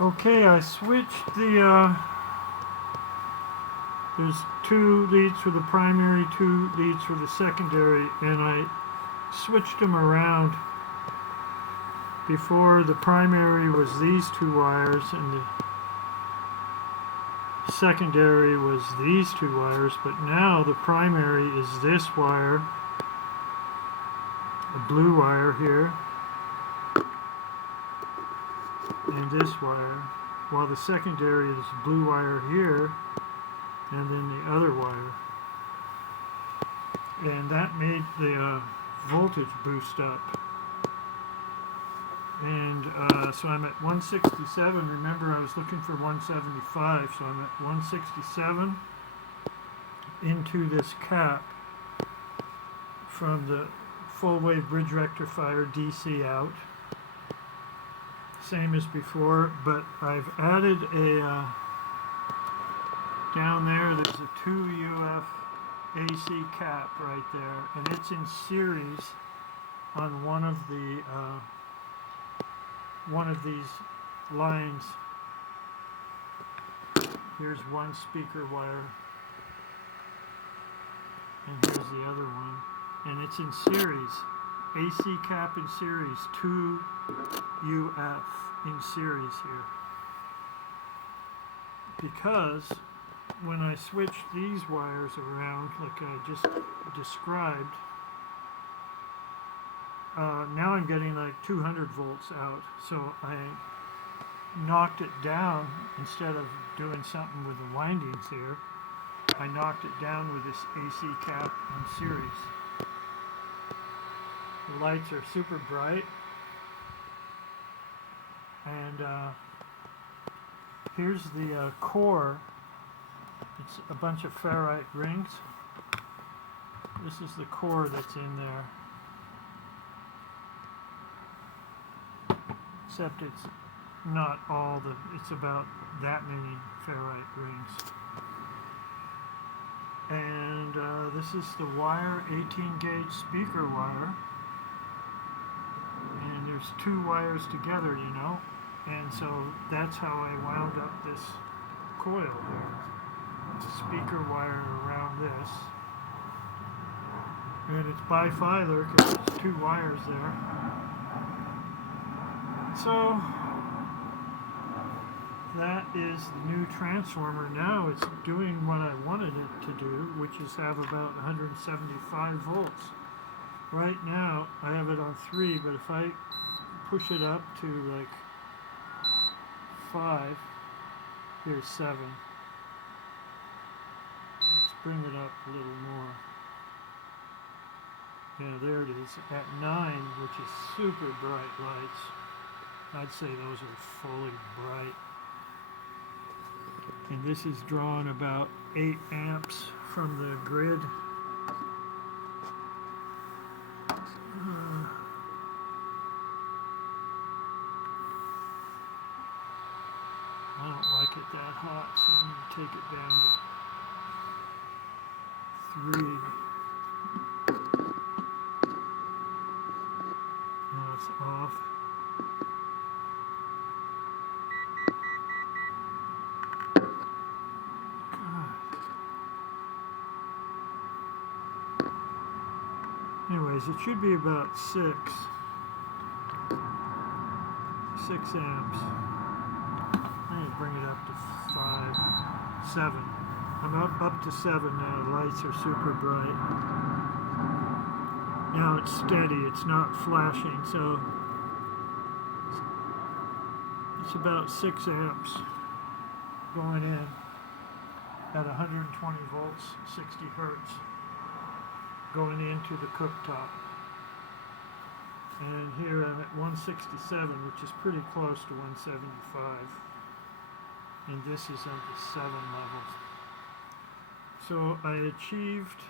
Okay, I switched the, there's 2 leads for the primary, 2 leads for the secondary, and I switched them around. Before, the primary was these 2 wires and the secondary was these 2 wires, but now the primary is this wire, the blue wire here, and this wire, while the secondary is blue wire here and then the other wire. And that made the voltage boost up. And so I'm at 167. Remember, I was looking for 175, so I'm at 167 into this cap from the full wave bridge rectifier DC out. Same as before, but I've added a down there, there's a 2 UF AC cap right there, and it's in series on one of these lines. Here's one speaker wire, and here's the other one, and it's in series. AC cap in series, 2 UF in series here. Because when I switch these wires around, like I just described, now I'm getting like 200 volts out. So I knocked it down. Instead of doing something with the windings here, I knocked it down with this AC cap in series. The lights are super bright, and here's the core. It's a bunch of ferrite rings. This is the core that's in there, except it's not all the, it's about that many ferrite rings. And this is the wire, 18 gauge speaker wire. And there's 2 wires together, you know. And so that's how I wound up this coil here. Speaker wire around this. And it's bifilar because there's 2 wires there. So that is the new transformer. Now it's doing what I wanted it to do, which is have about 175 volts. Right now I have it on 3, but if I push it up to like 5, here's 7. Let's bring it up a little more. Yeah, there it is at 9, which is super bright lights. I'd say those are fully bright. And this is drawing about 8 amps from the grid. I don't like it that hot, so I'm going to take it down to 3. Now it's off. Anyways, it should be about 6 amps. I need to bring it up to 5, 7. I'm up to 7 now. The lights are super bright. Now it's steady. It's not flashing, so it's about 6 amps going in at 120 volts, 60 hertz. Going into the cooktop. And here I'm at 167, which is pretty close to 175. And this is at the 7 levels. So I achieved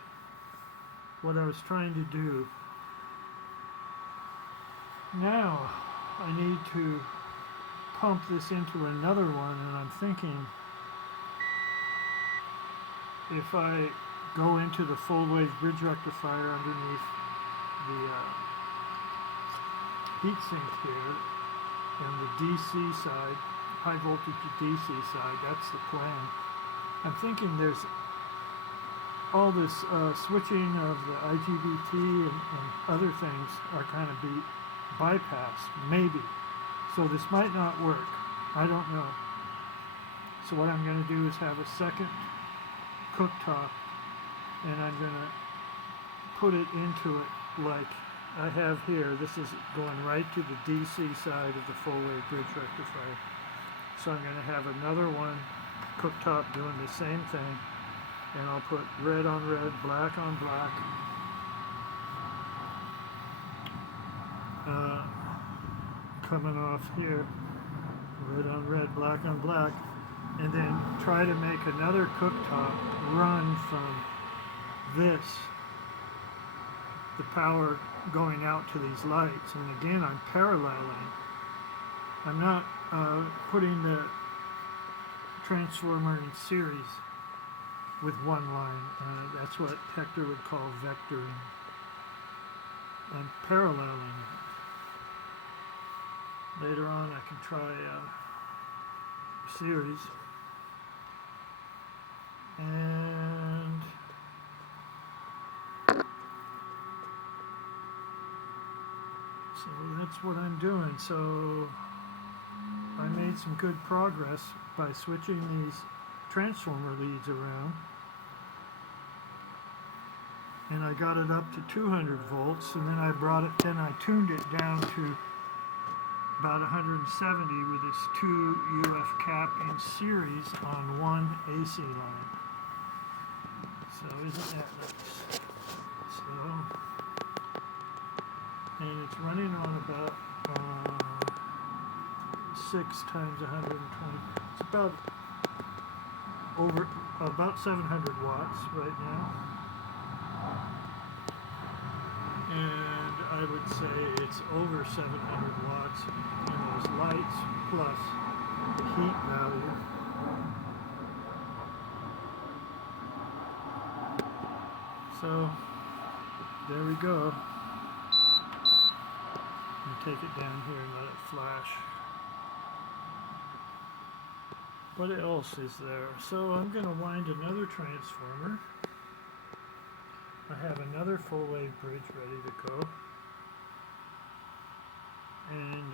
what I was trying to do. Now I need to pump this into another one, and I'm thinking if I go into the full wave bridge rectifier underneath the heatsink here, and the DC side, high voltage DC side, that's the plan. I'm thinking there's all this switching of the IGBT and other things are kind of be bypassed, maybe. So this might not work. I don't know. So what I'm going to do is have a second cooktop, and I'm going to put it into it like I have here. This is going right to the DC side of the full-wave bridge rectifier. So I'm going to have another one cooktop doing the same thing, and I'll put red on red, black on black. Coming off here, red on red, black on black, and then try to make another cooktop run from this, the power going out to these lights. And again, I'm paralleling. I'm not putting the transformer in series with one line. That's what Hector would call vectoring. I'm paralleling it. Later on I can try series. And so that's what I'm doing. So I made some good progress by switching these transformer leads around, and I got it up to 200 volts, and then I tuned it down to about 170 with this 2 UF cap in series on one AC line. So isn't that nice? So, and it's running on about 6 times 120. It's about 700 watts right now. And I would say it's over 700 watts in those lights plus the heat value. So there we go. And take it down here and let it flash. What else is there? So I'm going to wind another transformer. I have another full wave bridge ready to go, and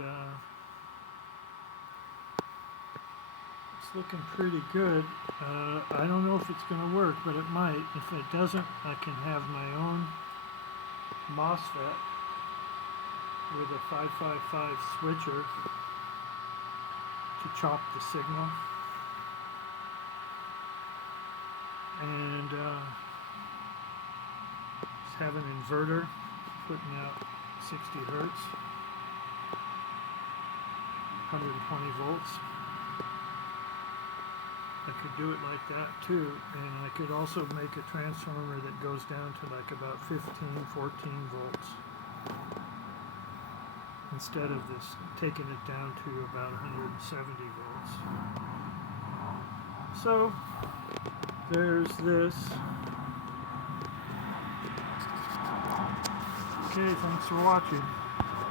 it's looking pretty good. I don't know if it's going to work, but it might. If it doesn't, I can have my own MOSFET with a 555 switcher to chop the signal, and have an inverter putting out 60 hertz, 120 volts. I could do it like that too, and I could also make a transformer that goes down to like about 15, 14 volts instead of this taking it down to about 170 volts. So there's this. Okay, thanks for watching.